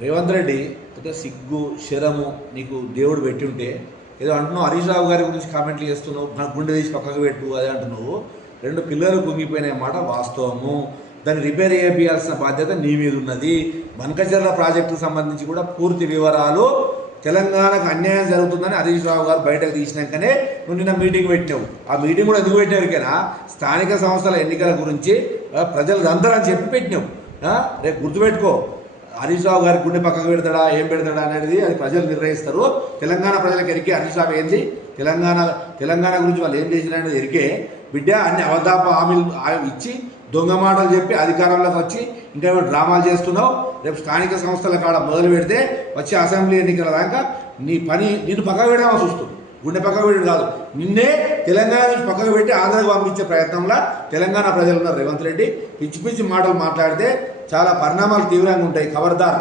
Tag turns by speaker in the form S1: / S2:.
S1: రేవంత్ రెడ్డి అంటే సిగ్గు శరము నీకు దేవుడు పెట్టి ఉంటే ఏదో అంటున్నావు హరీష్ రావు గారి గురించి కామెంట్లు చేస్తున్నావు మన గుండె తీసి పక్కకు పెట్టు అదే అంటున్నావు. రెండు పిల్లలు కుంగిపోయిన మాట వాస్తవము. దాన్ని రిపేర్ చేయాల్సిన బాధ్యత నీ మీద ఉన్నది. బనకచర్ల ప్రాజెక్టుకు సంబంధించి కూడా పూర్తి వివరాలు తెలంగాణకు అన్యాయం జరుగుతుందని హరీష్ రావు గారు బయటకు తీసినాకనే నువ్వు నిన్న మీటింగ్ పెట్టావు. ఆ మీటింగ్ కూడా ఎందుకు పెట్టినావుకైనా స్థానిక సంస్థల ఎన్నికల గురించి ప్రజలందరూ అని చెప్పి పెట్టినావు. రేపు గుర్తుపెట్టుకో. హరీష్ రావు గారి గుండె పక్కకు పెడతాడా ఏం పెడతాడా అనేది అది ప్రజలు నిర్ణయిస్తారు. తెలంగాణ ప్రజలకు ఎరికే హరీష్ రావు ఏంది? తెలంగాణ తెలంగాణ గురించి వాళ్ళు ఏం చేసినా అనేది ఎరికే. బిడ్డ అన్ని అవతాప హామీలు ఇచ్చి దొంగ మాటలు చెప్పి అధికారంలోకి వచ్చి ఇంకా డ్రామాలు చేస్తున్నావు. రేపు స్థానిక సంస్థల కాడ మొదలు పెడితే వచ్చే అసెంబ్లీ ఎన్నికల దాకా నీ పని నిన్ను పక్కకు పెట్టామని చూస్తుంది. గుండె పక్కకు పెట్టడం కాదు. నిన్నే తెలంగాణ నుంచి పక్కకు పెట్టి ఆంధ్రాకి పంపించే ప్రయత్నంలో తెలంగాణ ప్రజలు ఉన్నారు రేవంత్ రెడ్డి. పిచ్చి పిచ్చి మాటలు మాట్లాడితే చాలా పరిణామాలు తీవ్రంగా ఉంటాయి. ఖబర్దార్.